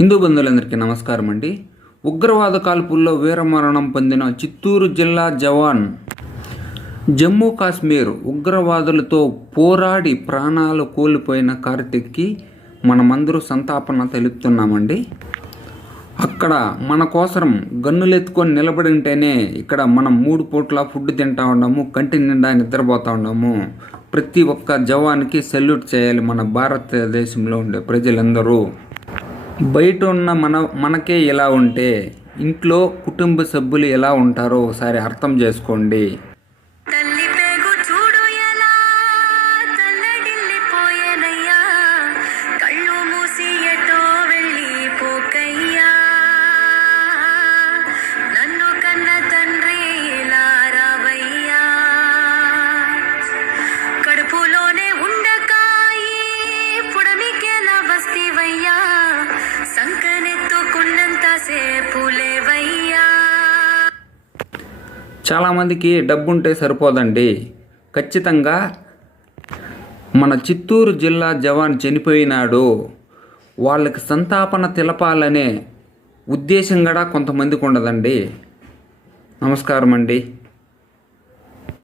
హిందూ బంధువులందరికీ నమస్కారం అండి ఉగ్రవాద కాల్పుల్లో వీరమరణం పొందిన చిత్తూరు జిల్లా జవాన్ జమ్మూ కాశ్మీర్ ఉగ్రవాదులతో పోరాడి ప్రాణాలు కోల్పోయిన కార్తిక్కి మనమందరూ సంతాపన తెలుపుతున్నామండి. అక్కడ మన కోసం గన్నులెత్తుకొని నిలబడి ఉంటేనే ఇక్కడ మనం మూడు పూట్ల ఫుడ్ తింటా ఉన్నాము కంటి నిండా నిద్రపోతూ ఉన్నాము. ప్రతి ఒక్క జవాన్కి సెల్యూట్ చేయాలి మన భారతదేశంలో ఉండే ప్రజలందరూ. బయట ఉన్న మన మనకే ఇలా ఉంటే ఇంట్లో కుటుంబ సభ్యులు ఎలా ఉంటారో ఒకసారి అర్థం చేసుకోండి. చాలామందికి డబ్బుంటే సరిపోదండి. ఖచ్చితంగా మన చిత్తూరు జిల్లా జవాన్ చనిపోయినాడు. వాళ్ళకి సంతాపన తెలపాలనే ఉద్దేశం కూడా కొంతమందికి ఉండదండి. నమస్కారం అండి